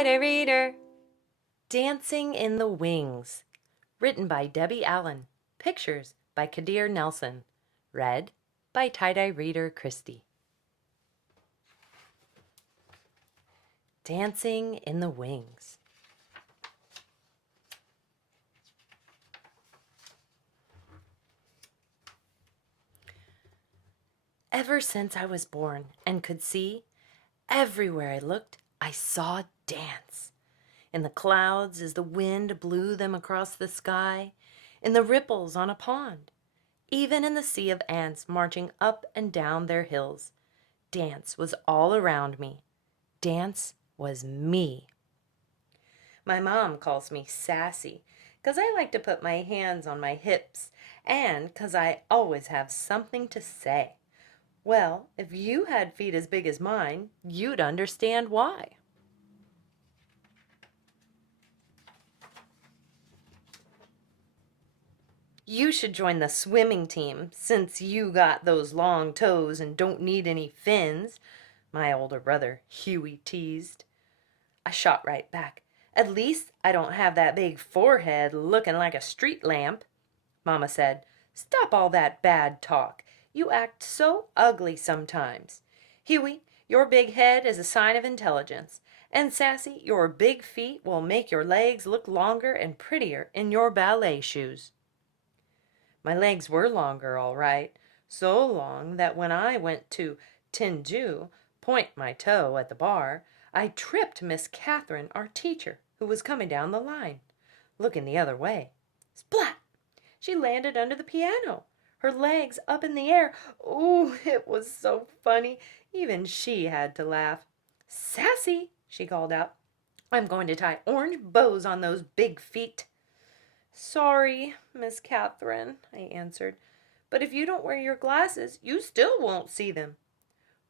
Tie-dye reader. Dancing in the Wings. Written by Debbie Allen. Pictures by Kadir Nelson. Read by tie-dye reader Kristie. Dancing in the Wings. Ever since I was born and could see, everywhere I looked, I saw dance. In the clouds as the wind blew them across the sky, in the ripples on a pond, even in the sea of ants marching up and down their hills. Dance was all around me. Dance was me. My mom calls me sassy because I like to put my hands on my hips and because I always have something to say. Well, if you had feet as big as mine, you'd understand why. You should join the swimming team since you got those long toes and don't need any fins, my older brother Huey teased. I shot right back. At least I don't have that big forehead looking like a street lamp. Mama said, "Stop all that bad talk. You act so ugly sometimes. Huey, your big head is a sign of intelligence. And Sassy, your big feet will make your legs look longer and prettier in your ballet shoes." My legs were longer, all right, so long that when I went to Tinju, point my toe at the bar, I tripped Miss Catherine, our teacher, who was coming down the line, looking the other way. Splat! She landed under the piano, her legs up in the air. Ooh, it was so funny. Even she had to laugh. "Sassy," she called out, "I'm going to tie orange bows on those big feet." "Sorry, Miss Catherine," I answered, "but if you don't wear your glasses, you still won't see them."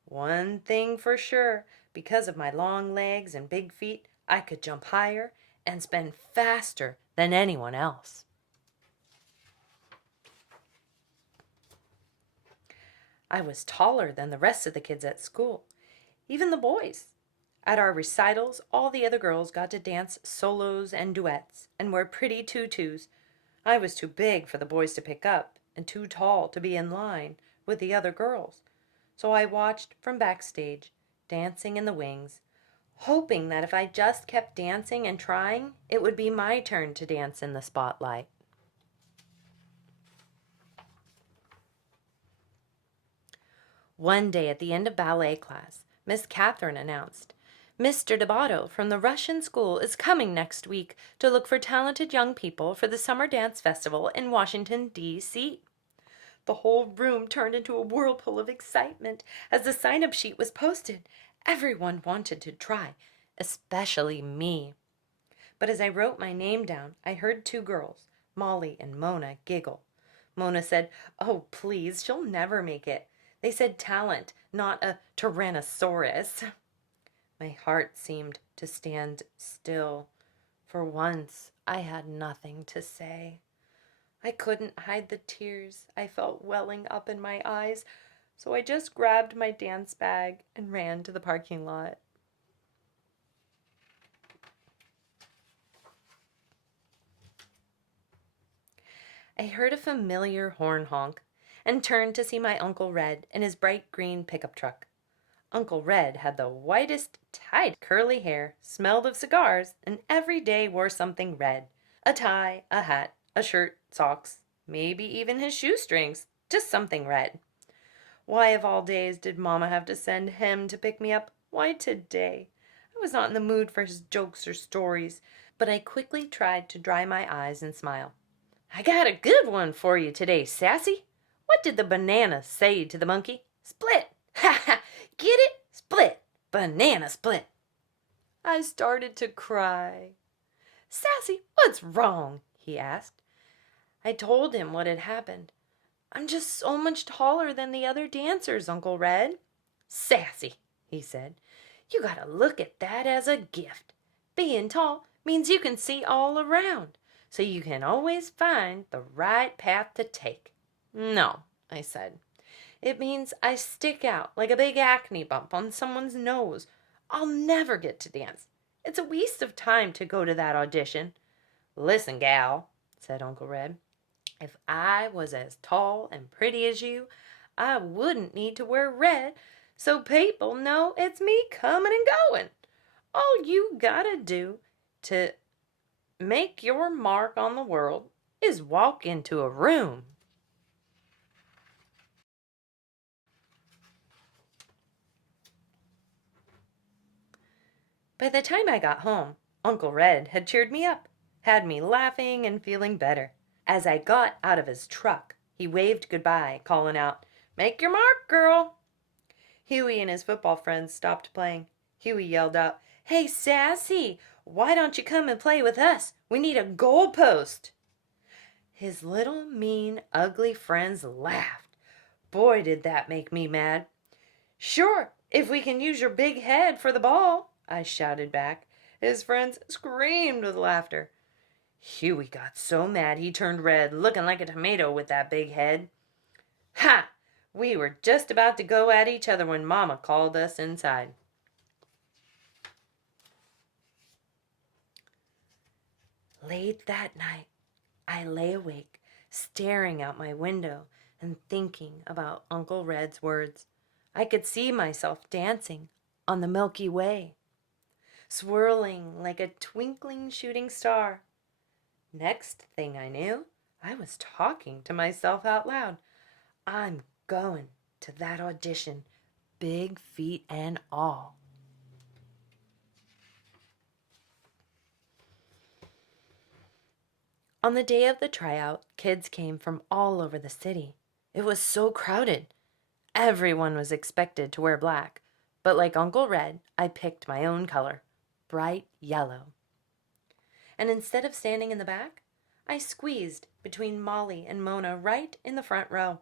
One thing for sure, because of my long legs and big feet, I could jump higher and spin faster than anyone else. I was taller than the rest of the kids at school, even the boys. At our recitals, all the other girls got to dance solos and duets and wear pretty tutus. I was too big for the boys to pick up and too tall to be in line with the other girls. So I watched from backstage, dancing in the wings, hoping that if I just kept dancing and trying, it would be my turn to dance in the spotlight. One day at the end of ballet class, Miss Catherine announced, "Mr. Debato from the Russian school is coming next week to look for talented young people for the Summer Dance Festival in Washington, D.C." The whole room turned into a whirlpool of excitement as the sign-up sheet was posted. Everyone wanted to try, especially me. But as I wrote my name down, I heard two girls, Molly and Mona, giggle. Mona said, "Oh, please, she'll never make it. They said talent, not a tyrannosaurus." My heart seemed to stand still. For once, I had nothing to say. I couldn't hide the tears I felt welling up in my eyes, so I just grabbed my dance bag and ran to the parking lot. I heard a familiar horn honk and turned to see my Uncle Red in his bright green pickup truck. Uncle Red had the whitest, tight, curly hair, smelled of cigars, and every day wore something red. A tie, a hat, a shirt, socks, maybe even his shoestrings, just something red. Why of all days did Mama have to send him to pick me up? Why today? I was not in the mood for his jokes or stories, but I quickly tried to dry my eyes and smile. "I got a good one for you today, Sassy. What did the banana say to the monkey? Split! Ha ha! Get it? Split! Banana split!" I started to cry. "Sassy, what's wrong?" he asked. I told him what had happened. "I'm just so much taller than the other dancers, Uncle Red." "Sassy," he said, "you gotta look at that as a gift. Being tall means you can see all around, so you can always find the right path to take." "No," I said. "It means I stick out like a big acne bump on someone's nose. I'll never get to dance. It's a waste of time to go to that audition. Listen, gal, said Uncle Red, if I was as tall and pretty as you, I wouldn't need to wear red so people know it's me coming and going. All you gotta do to make your mark on the world is walk into a room. By the time I got home, Uncle Red had cheered me up, had me laughing and feeling better. As I got out of his truck, he waved goodbye, calling out, "Make your mark, girl." Huey and his football friends stopped playing. Huey yelled out, "Hey, Sassy, why don't you come and play with us? We need a goal post." His little, mean, ugly friends laughed. Boy, did that make me mad. "Sure, if we can use your big head for the ball," I shouted back. His friends screamed with laughter. Huey got so mad he turned red, looking like a tomato with that big head. Ha! We were just about to go at each other when Mama called us inside. Late that night, I lay awake, staring out my window and thinking about Uncle Red's words. I could see myself dancing on the Milky Way, swirling like a twinkling shooting star. Next thing I knew, I was talking to myself out loud. I'm going to that audition, big feet and all. On the day of the tryout, kids came from all over the city. It was so crowded. Everyone was expected to wear black, but like Uncle Red, I picked my own color, bright yellow. And instead of standing in the back, I squeezed between Molly and Mona right in the front row.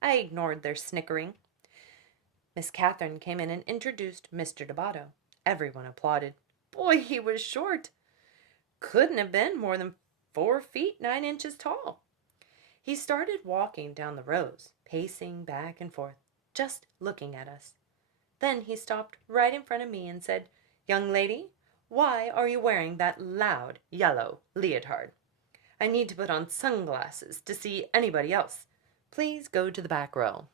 I ignored their snickering. Miss Catherine came in and introduced Mr. Debato. Everyone applauded. Boy, he was short. Couldn't have been more than 4 feet 9 inches tall. He started walking down the rows, pacing back and forth, just looking at us. Then he stopped right in front of me and said, "Young lady, why are you wearing that loud yellow leotard? I need to put on sunglasses to see anybody else. Please go to the back row."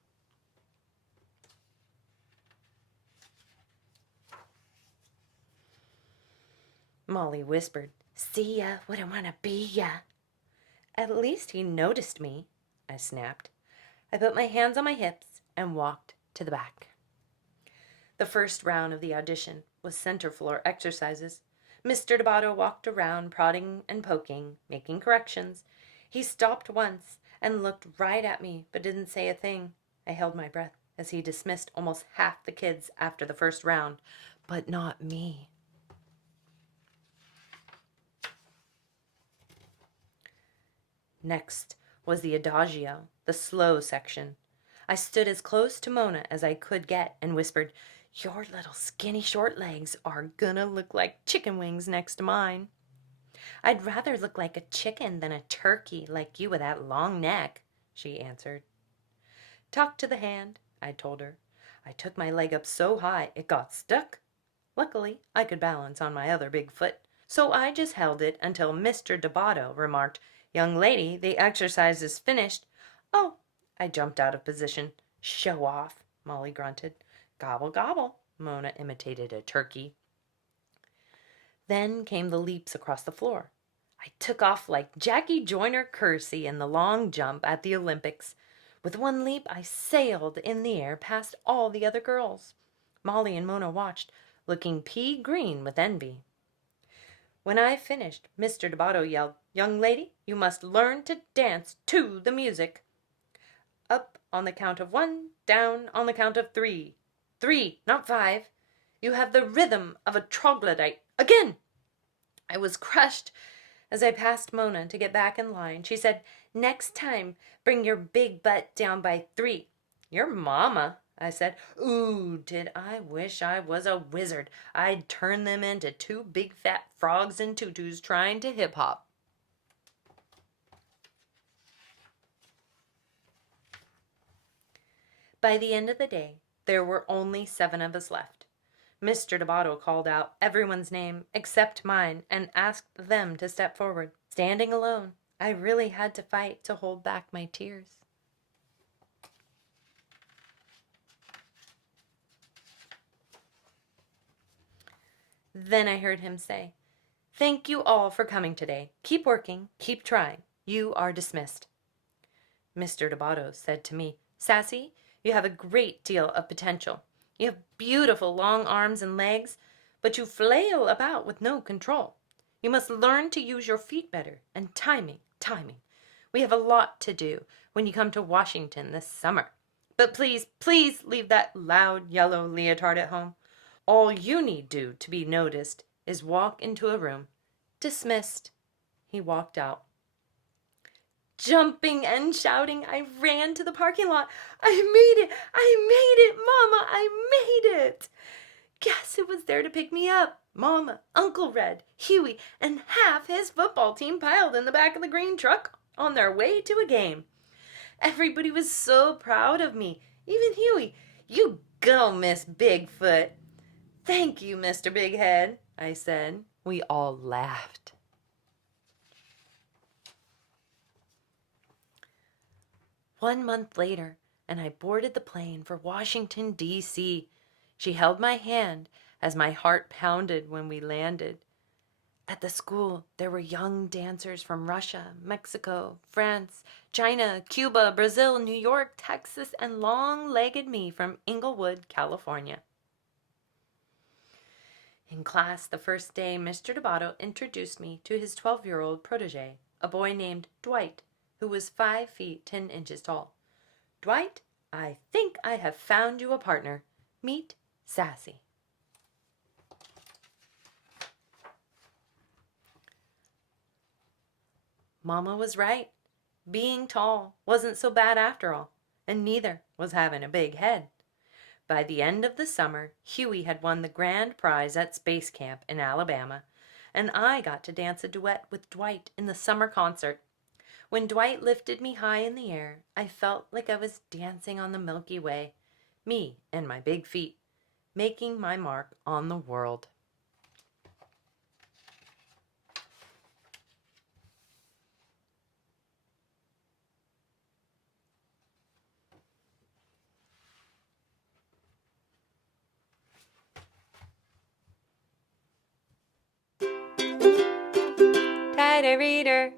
Molly whispered, "See ya, wouldn't want to be ya." At least he noticed me, I snapped. I put my hands on my hips and walked to the back. The first round of the audition was center floor exercises. Mr. Debato walked around, prodding and poking, making corrections. He stopped once and looked right at me, but didn't say a thing. I held my breath as he dismissed almost half the kids after the first round, but not me. Next was the adagio, the slow section. I stood as close to Mona as I could get and whispered, "Your little skinny short legs are gonna look like chicken wings next to mine." "I'd rather look like a chicken than a turkey like you with that long neck," she answered. "Talk to the hand," I told her. I took my leg up so high it got stuck. Luckily, I could balance on my other big foot, so I just held it until Mr. Debato remarked, "Young lady, the exercise is finished." "Oh," I jumped out of position. "Show off," Molly grunted. "Gobble, gobble," Mona imitated a turkey. Then came the leaps across the floor. I took off like Jackie Joyner-Kersee in the long jump at the Olympics. With one leap, I sailed in the air past all the other girls. Molly and Mona watched, looking pea-green with envy. When I finished, Mr. Debato yelled, "Young lady, you must learn to dance to the music. Up on the count of 1, down on the count of 3. 3, not 5. You have the rhythm of a troglodyte. Again!" I was crushed. As I passed Mona to get back in line, she said, "Next time, bring your big butt down by 3. "Your mama," I said. Ooh, did I wish I was a wizard. I'd turn them into 2 big fat frogs in tutus trying to hip-hop. By the end of the day, there were only 7 of us left. Mr. Debato called out everyone's name except mine and asked them to step forward. Standing alone, I really had to fight to hold back my tears. Then I heard him say, "Thank you all for coming today. Keep working, keep trying. You are dismissed." Mr. Debato said to me, "Sassy, you have a great deal of potential. You have beautiful long arms and legs, but you flail about with no control. You must learn to use your feet better, and timing. We have a lot to do when you come to Washington this summer. But please, please leave that loud yellow leotard at home. All you need do to be noticed is walk into a room." Dismissed. He walked out. Jumping and shouting, I ran to the parking lot. "I made it! I made it, Mama! I made it!" Guess who was there to pick me up? Mama, Uncle Red, Huey, and half his football team piled in the back of the green truck on their way to a game. Everybody was so proud of me. Even Huey. "You go, Miss Bigfoot." "Thank you, Mr. Bighead," I said. We all laughed. One month later, and I boarded the plane for Washington, D.C. She held my hand as my heart pounded when we landed. At the school, there were young dancers from Russia, Mexico, France, China, Cuba, Brazil, New York, Texas, and long-legged me from Inglewood, California. In class the first day, Mr. Debato introduced me to his 12-year-old protege, a boy named Dwight, who was 5 feet 10 inches tall. "Dwight, I think I have found you a partner. Meet Sassy." Mama was right. Being tall wasn't so bad after all, and neither was having a big head. By the end of the summer, Huey had won the grand prize at Space Camp in Alabama, and I got to dance a duet with Dwight in the summer concert. When Dwight lifted me high in the air, I felt like I was dancing on the Milky Way, me and my big feet, making my mark on the world. Tighter reader.